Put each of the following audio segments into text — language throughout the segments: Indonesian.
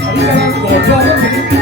Tadi kalau goblok kan gitu.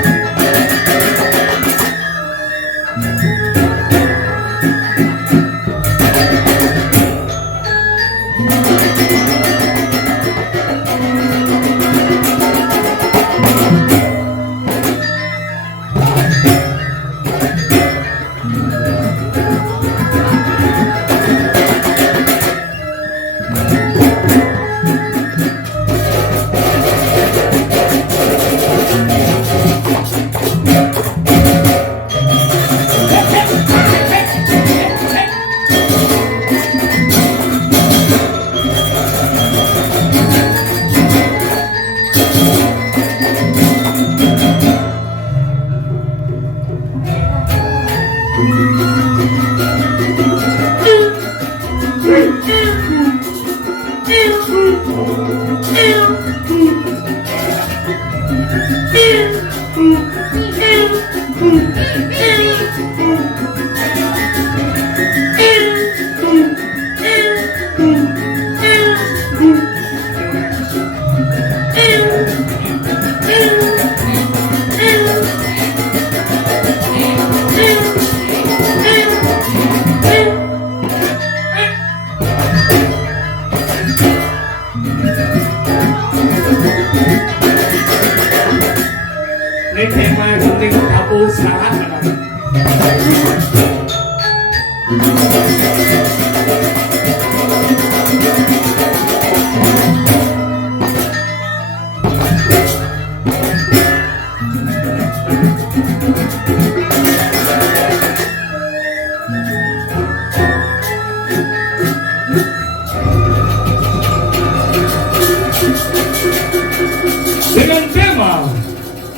Dengan tema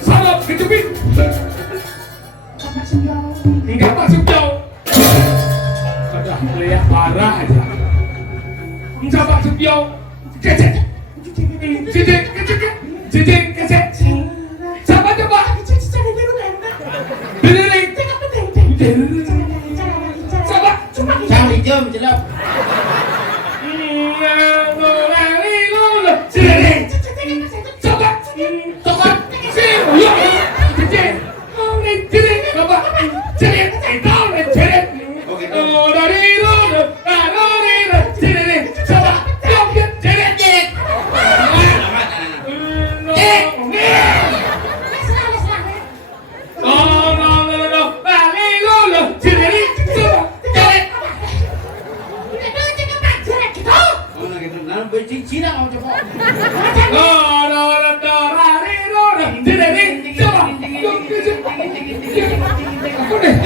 Salap Kejepit nggak masuk jauh. Ada melihat parah aja. Nggak masuk jauh. Kecek, kecek, kecek, kecek. Coba coba. Dering. Coba. Cari jam jelap.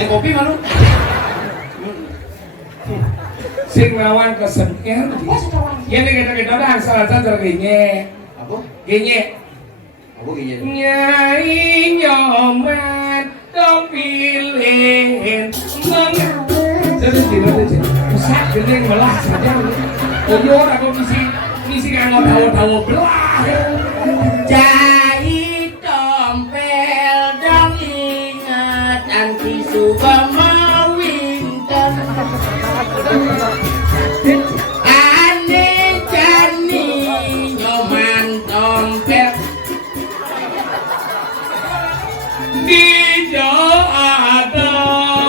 Kopi mana? Sing lawan kesengker. Ini kita dah salah satu gini. Apa? Gini. Apa gini? Nyai nyoman dong pilih terus gini pusat gini melah saja. Koyor aku misi kan tahu belah. Jahit tompel dong ingat anti suka mawinten. Aneh jani nyoman tompel. Di jauh ada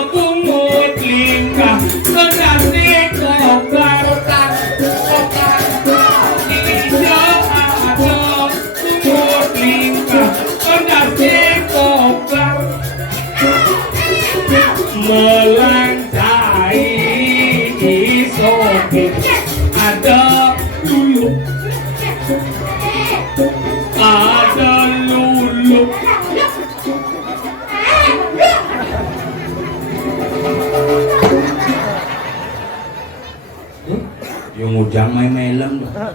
bungut lingkah senasib kobar. Di jauh ada bungut lingkah senasib kobar. Melantai di soket ada lulu, ada lulu. Yung ujang may melem dah.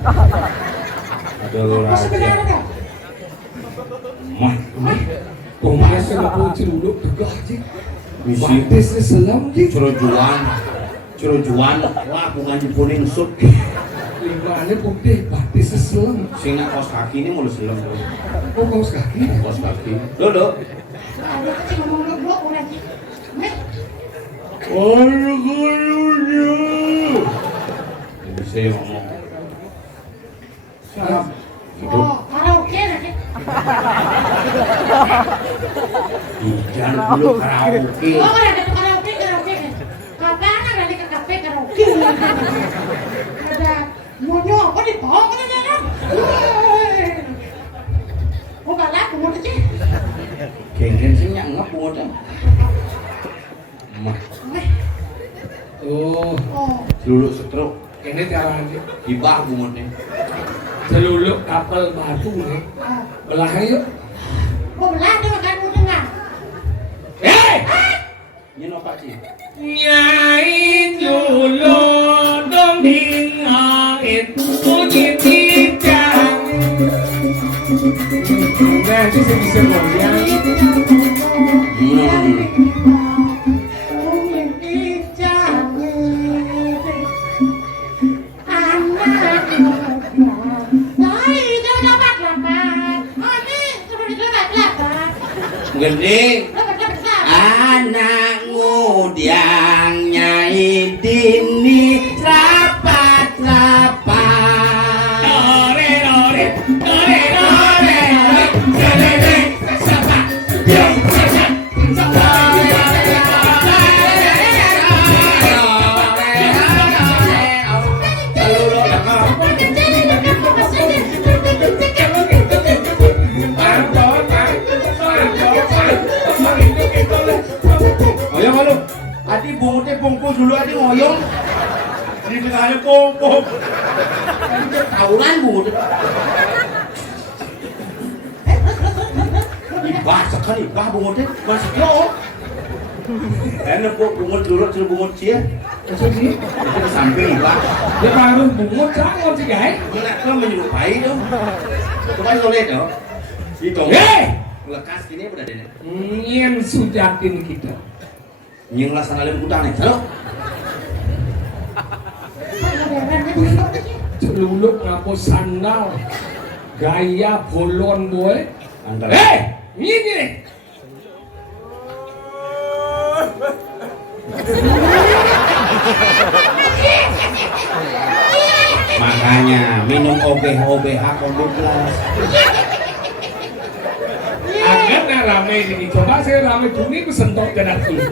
Ada raja. Mah, Kung biasa na po cinulog, tegak aja. misi Mantis na salam aja. curujuan. Wah, bunga nyepunin sut. Limbahnya putih, mantis na salam. Sing nak kaos kaki ini mulai selem. Oh, kaos kaki. Kaos kaki. Dodo. Ayo, Bisa ngomong. Salam. Oh, karaoke nanti. Jangan dulu karaoke. Oh, ada karaoke. Kapan ada di kafe karaoke? Ada nyonya apa di bawah kan ada. Oh, galak mau sih. Geng-geng sing nyangap bunga. Mah, Oh, dulu stroke ini cara aja. ibah bunga. Seluluk kapal batu nih. Belah yuk. Mau belah dia makan mau dengar. Hei! Nyen apa sih? Nyai lulu dong hingait puji tijang. Nah, itu bisa goyang. Gede anak ngudiang nyai dini rapat-rapat. Dore dore dore dore dore sapa jeng sapa Oyong halo. Adi bungutnya bungkus dulu adi ngoyong. Ini tengahnya pom-pom. Adi tawuran bungut. Ibah sekali ibah bungutnya masih jauh. Enak kok bungut dulu terus bungut cia. Maksud sih, Itu samping ibah. dia baru bungut sangat sih guys. Mana kan menyerupai dong. Coba soleh dong. Itu. Hei! Lekas gini udah deh. Yang sujatin kita. Nyeng laksana lem utang nih. Halo. Celuluk ngapus sandal. Gaya bolon boy. Antara. Hei! Ini. Makanya minum OBH komplas. Agar nak rame ini. Coba saya rame dulu ku sentok jadak dulu.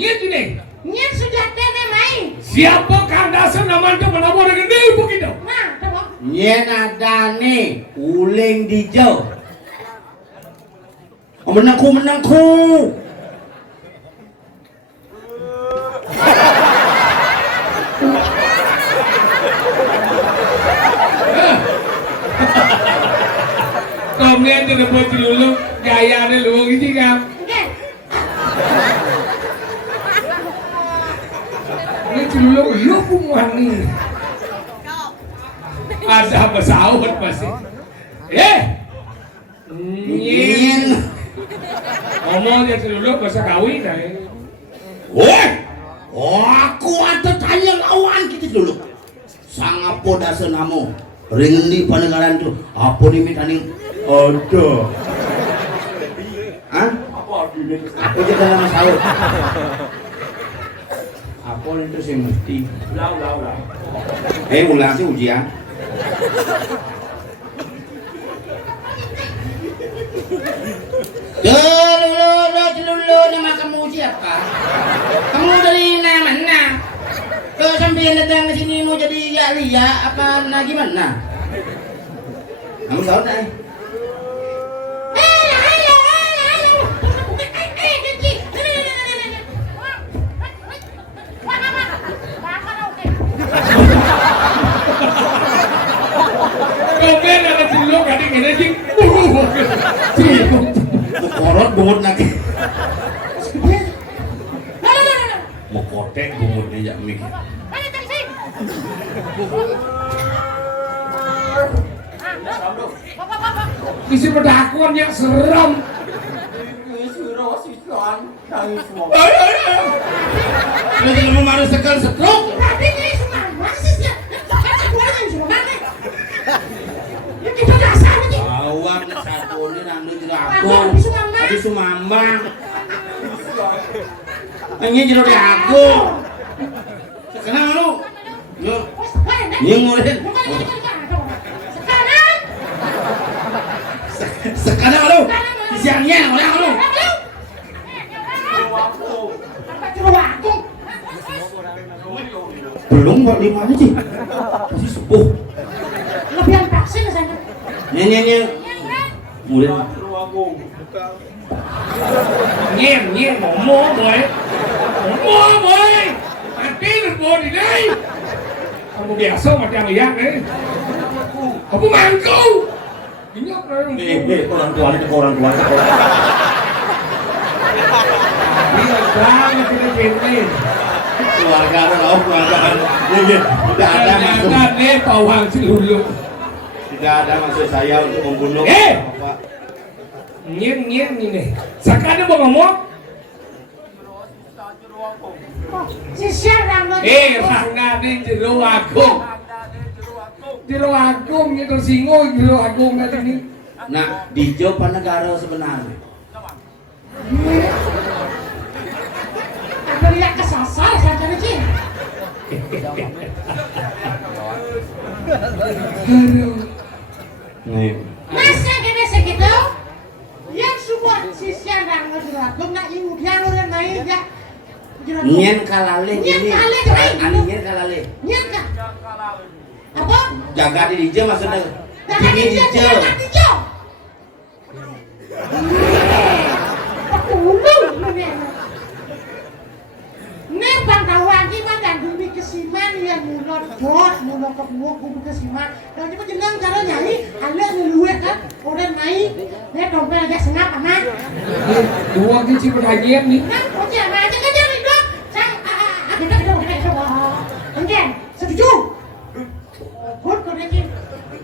Ini gini. Nyen sudah tene mai. Siapa kandasan namanya menabur dengan dia begitu? Nah, coba. Nyen ada nih uling dijau. Oh, menangku. Kemudian jadi buat dulu gaya ada lu gitu kan? Oke. Ini dulu lu pun wani. Ada pesawat pasti. Nyin. Ngomong dia dulu bahasa kawin ya. Woi, aku ada tanya lawan kita dulu. Sangapo dasenamu. Ringendi panengaran tuh. Apa nih mitaning? Ada. Hah? Apa ini? Apa aja dalam sahur? Apa itu sih mesti? Lau. Ulang sih ujian. Celulu, nama kamu siapa? Kamu dari mana? Kalau sampai datang ke sini mau jadi Lia apa gimana? Kamu tahu tak? Kemudian ada dulu kadang ini sih. Korot bungut lagi. Mau kotek bungutnya ya mik. Isi pedakuan yang serem. Lu jangan memaruh sekal setruk. Tapi ini semua masih ya. Kan sekolah yang semua mana? Ya kita dasar aja. Awak nak satu ni nandu tidak aku. Tapi sumambang. Ini jadi aku. Sekarang lu. Yo. Wes, mana? Yang murid. Bukan ini kan ada orang. Sekarang. Sekarang lu. Siangnya orang lu. Apa juru aku? Belum kok 5 aja sih. Masih sepuh. Lebihan vaksin ke sana. Nyanyi. Murid. Nhiên ngomong boy. Mati được boy đi đây. Kamu biasa macam yang ni. Kamu mangku. Ingat Orang tua. Dia banget kita jadi. Keluarga ini tidak ada maksud. Ternyata dia pawang selulu. Tidak ada maksud saya untuk membunuh. Bapak. Nhiên ini. Sekarang mau ngomong? Si Syarang lagi. Rangga di jero agung. Jero agung ni tersinggung jero agung tadi ni. Nah, di Jawa negara sebenarnya. Ada lihat kesasar saja ni cik. Nih. Masa kena segitu? Yang semua si Syarang lagi agung nak ibu dia orang main dia. Nyen kalale Nyen gini. kalale tu, eh? Nyen kalale. Nyen kah? Apa? Jaga di DJ maksudnya. Jangan Ini hijau, DJ. jangan hijau. Aku ulung ini. Ini bangkawan kita dan bumi kesiman yang mulot bot, mulot kebuah bumi kesiman. Dan cuma jenang cara nyanyi, ada ngeluwe kan, orang main, dia dompet aja senap aman. Dua kecil berhajian ni. Nah, oke, nah aja kan jadi dong. Kita coba. Enggak, setuju. Kod ini.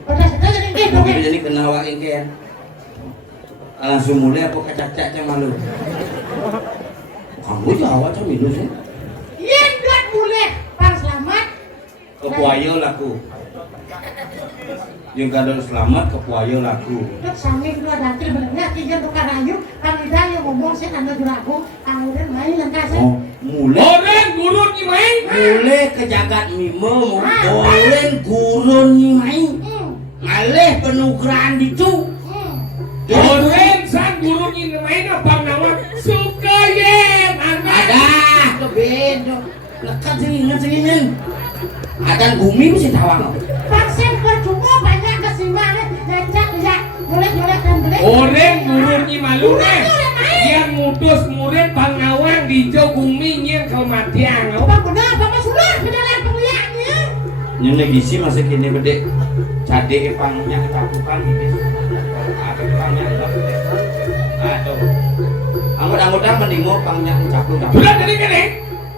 Pada kita jadi gitu. Tapi jadi kenal wak ingken. Langsung mulai apa kacak-caknya malu. Kamu Jawa macam itu sih. Yang buat mulai, Bang Selamat. Kepuayo laku. Yang kadang selamat kepuayo laku. Terus samping dua dantil benar tiga tukar rayu, Kang Ida yang ngomong sih anda juragung, Kang Uren main lengkap sih. Oh, mulai. Orang gurun ni main. Mulai ke jagat mimo, boleh gurun ni main. Malih penukaran itu. Orang sang gurun ni main apa nama? Sukayem. Ada keben, lekat sini men. Ada bumi mesti tawang. Vaksin percuma banyak kesimbangan, lecak ya, boleh dan boleh. Orang gurun ni malu ni. Yang mutus murid pangawang di jauh bumi yang kematian. Bang benar, Bapak sudah berjalan pemilihannya. Yang negisi masa kini bedek. Cade pangnya takukan gitu. Ada pangnya aduh. Anggota-anggota mendingo pangnya cakup. Sudah jadi kene.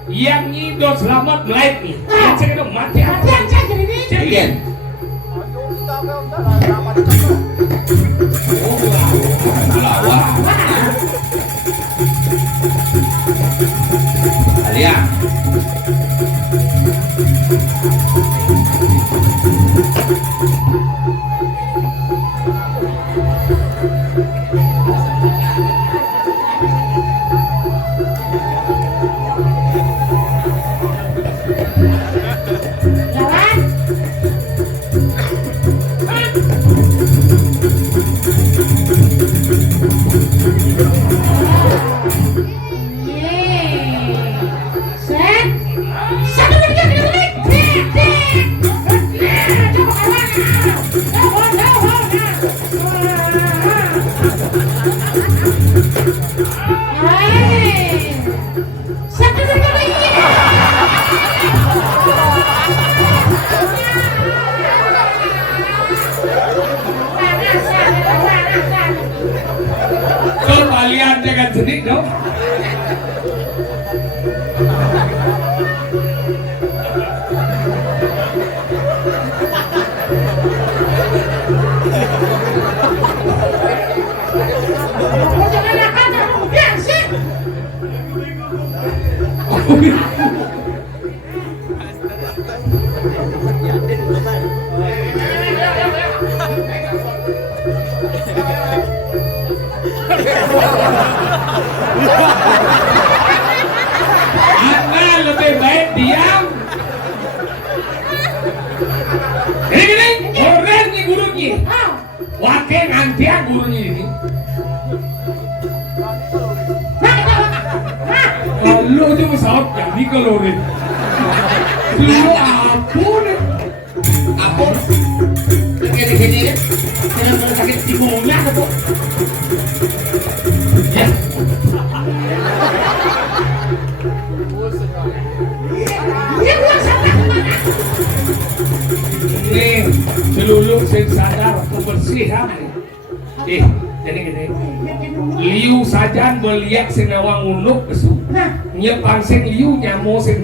Yang nyidot selamat live ni. Yang cakap mati. Latihan saja ini. Again. Lawa. Kalian. Kalian jangan sedih dong. Anda lebih baik diam. Ini gini, orang ini gurunya. Ah, Wakil ngantian gurunya ini. Lu aja pesawat jadi kalau ini. Lu ampun. Apun. Gini-gini kan. Kena sakit timunnya apa? Ya. dia buang sampah kemana? Ini seluruh sen sadar kebersihan. Jadi gini. Liu sajan beliak senawang unuk besu. Nah, Nyepang sen liu nyamo sen